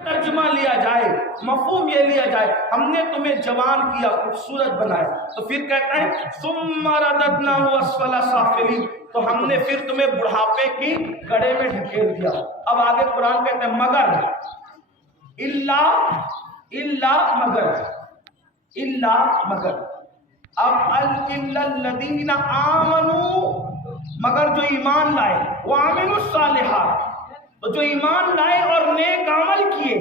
ترجمہ لیا جائے، مفہوم یہ لیا جائے ہم نے تمہیں جوان کیا، خوبصورت بنایا، تو پھر کہتا ہے ثم رددناه اسفل سافلین، تو ہم نے پھر تمہیں بڑھاپے کی گڑھے میں ڈھکیل دیا۔ اب آگے قرآن کہتا ہے مگر مگر اب الا الذین آمنوا، مگر جو ایمان لائے، وعملوا الصالحات، تو جو ایمان لائے اور نیک عمل کیے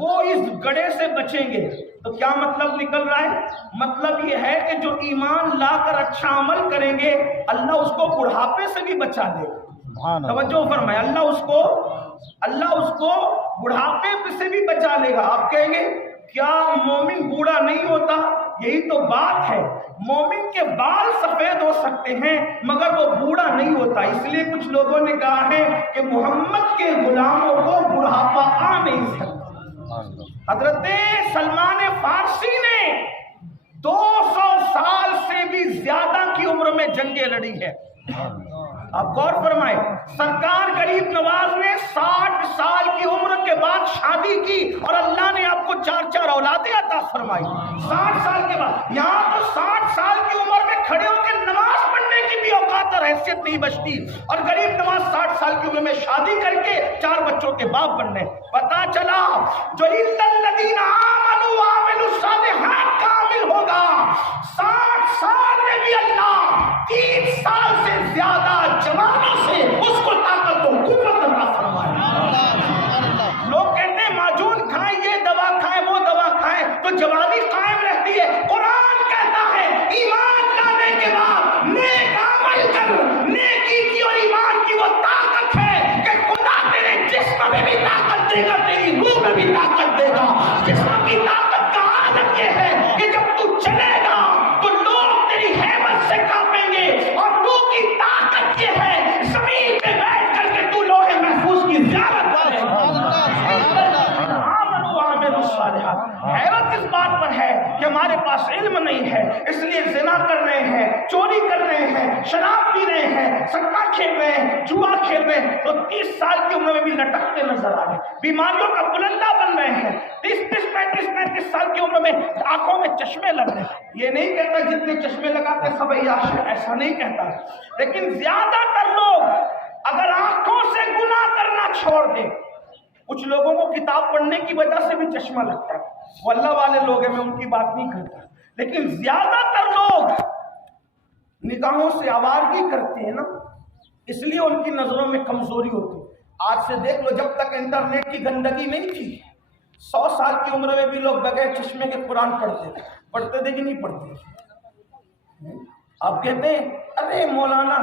وہ اس گڑھے سے بچیں گے۔ تو کیا مطلب نکل رہا ہے؟ مطلب یہ ہے کہ جو ایمان لا کر اچھا عمل کریں گے اللہ اس کو بڑھاپے سے بھی بچا دے گا۔ توجہ فرمائے، اللہ اس کو بڑھاپے سے بھی بچا لے گا۔ آپ کہیں گے کیا مومن بوڑھا نہیں ہوتا؟ یہی تو بات ہے، مومن کے بال سفید ہو سکتے ہیں مگر وہ بوڑھا نہیں ہوتا۔ اس لیے کچھ لوگوں نے کہا ہے کہ محمد کے غلاموں کو بڑھاپا آ نہیں سکتا۔ حضرت سلمان فارسی نے 200 سال سے بھی زیادہ کی عمر میں جنگیں لڑی ہے۔ آپ غور فرمائیں، سرکار غریب نواز نے 60 سال کی عمر کے بعد شادی کی اور اللہ نے آپ کو 4 اولادیں عطا فرمائی 60 سال کے بعد۔ یہاں تو 60 سال کی عمر میں کھڑے ہو کے نماز پڑھنے کی بھی اوقات اور حیثیت نہیں بچتی، اور غریب نواز 60 سال کی عمر میں شادی کر کے 4 بچوں کے باپ بننے۔ پتا چلا جو الا الذین آمنوا وعملوا الصالحات کا عامل ہوگا 60 سال میں بھی اللہ 30 سال سے زیادہ جوانوں سے اس کو طاقت و قوت عطا فرمائے۔ لوگ کہتے ہیں معجون کھائیں، یہ دوا کھائیں، وہ دوا کھائیں تو جوانی قائم رہتی ہے۔ قرآن کہتا ہے ایمان لانے کے بعد نیک عمل کر، نیکی کی اور ایمان کی وہ طاقت ہے کہ خدا تیرے جسم میں بھی طاقت دے گا، تیری روح میں بھی طاقت دے گا۔ جسم کی طاقت کا عالم یہ ہے کہ جب تو چلے گا تو لوگ تیری ہیبت سے کانپیں گے، اور روح کی طاقت یہ ہے زمین پہ بیٹھ کر کے تو لوح محفوظ کی زیارت کرے گا۔ حیرت اس بات پر ہے کہ ہمارے پاس علم نہیں ہے، اس لیے زنا کر رہے ہیں، چوری کر رہے ہیں، شراب پی رہے ہیں، سٹا کھیل رہے ہیں، جوا کھیل رہے ہیں، تو 30 سال کی عمر میں بھی لٹکتے نظر آ رہے ہیں، بیماریوں کا بلندہ بن رہے ہیں، 30 سال کی عمر میں آنکھوں میں چشمے لگ رہے ہیں۔ یہ نہیں کہتا جتنے چشمے لگاتے سب عیاش ہیں، ایسا نہیں کہتا، لیکن زیادہ تر لوگ اگر آنکھوں سے گناہ کرنا چھوڑ دیں، کچھ لوگوں کو کتاب پڑھنے کی وجہ سے بھی چشمہ لگتا ہے، وہ اللہ والے لوگ ہیں، میں ان کی بات نہیں کرتا، لیکن زیادہ تر لوگ نگاہوں سے آوارگی کرتے ہیں نا، اس لیے ان کی نظروں میں کمزوری ہوتی ہے۔ آج سے دیکھ لو، جب تک انٹرنیٹ کی گندگی نہیں تھی 100 سال کی عمر میں بھی لوگ بغیر چشمے کے قرآن پڑھتے تھے کہ نہیں پڑھتے؟ آپ کہتے ہیں ارے مولانا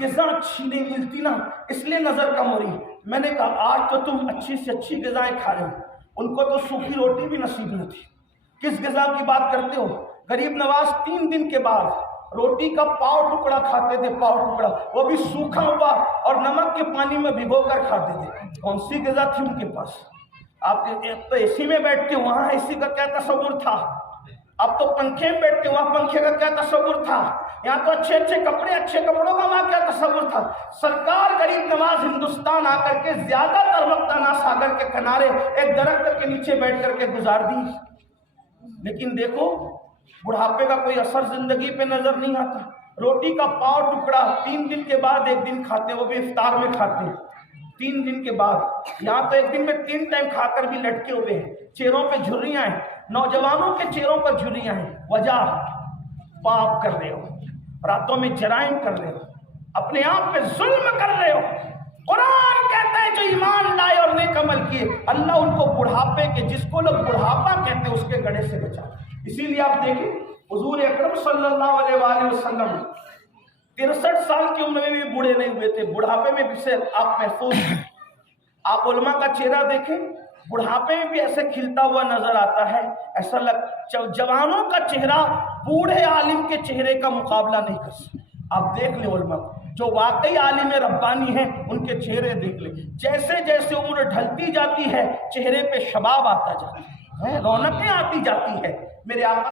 غذا اچھی نہیں ملتی نا اس لیے نظر کم ہو رہی۔ میں نے کہا آج تو تم اچھی سے اچھی غذائیں کھا رہے ہو، ان کو تو سوکھی روٹی بھی نصیب نہ تھی۔ کس غذا کی بات کرتے ہو؟ غریب نواز 3 دن کے بعد روٹی کا پاؤ ٹکڑا کھاتے تھے، پاؤ ٹکڑا، وہ بھی سوکھا ہوا اور نمک کے پانی میں بھگو کر کھاتے تھے۔ کون سی غذا تھی ان کے پاس؟ آپ تو اے سی میں بیٹھتے ہو، وہاں اے سی کا کیا تصور تھا؟ اب تو پنکھے میں بیٹھتے ہو، وہاں پنکھے کا کیا تصور تھا؟ یہاں تو اچھے کپڑے، اچھے کپڑوں کا وہاں کیا تصور تھا؟ سرکار غریب نواز ہندوستان آ کر کے زیادہ تر وقت انا ساگر کے کنارے ایک درخت کے نیچے بیٹھ کر کے گزار دی، لیکن دیکھو بڑھاپے کا کوئی اثر زندگی پہ نظر نہیں آتا۔ روٹی کا پاؤ ٹکڑا 3 دن کے بعد 1 دن کھاتے، وہ بھی افطار میں کھاتے ہیں 3 دن کے بعد۔ یہاں تو 1 دن میں 3 ٹائم کھا کر بھی لٹکے ہوئے ہیں، چہروں پہ جھریاں ہیں، نوجوانوں کے چہروں پر جھریاں ہیں۔ وجہ پاپ کر رہے ہو، راتوں میں جرائم کر رہے ہو، اپنے آپ پہ ظلم کر رہے ہو۔ قرآن کہتا ہے جو ایمان لائے اور نیک عمل کیے اللہ ان کو بڑھاپے کے، جس کو لوگ بڑھاپا کہتے ہیں، اس کے گڑھے سے بچا۔ اسی لیے آپ دیکھیں حضور اکرم صلی اللہ علیہ وآلہ وسلم 63 سال کی عمر میں بھی بوڑھے نہیں ہوئے تھے، بڑھاپے میں بھی سے آپ محفوظ ہیں۔ آپ علماء کا چہرہ دیکھیں، بڑھاپے میں بھی ایسے کھلتا ہوا نظر آتا ہے، ایسا جوانوں کا چہرہ بوڑھے عالم کے چہرے کا مقابلہ نہیں کر سکتا۔ آپ دیکھ لیں علماء جو واقعی عالم ربانی ہیں ان کے چہرے دیکھ لیں، جیسے جیسے عمر ڈھلتی جاتی ہے چہرے پہ شباب آتا جاتا ہے، رونقیں آتی جاتی ہے۔ میرے آقا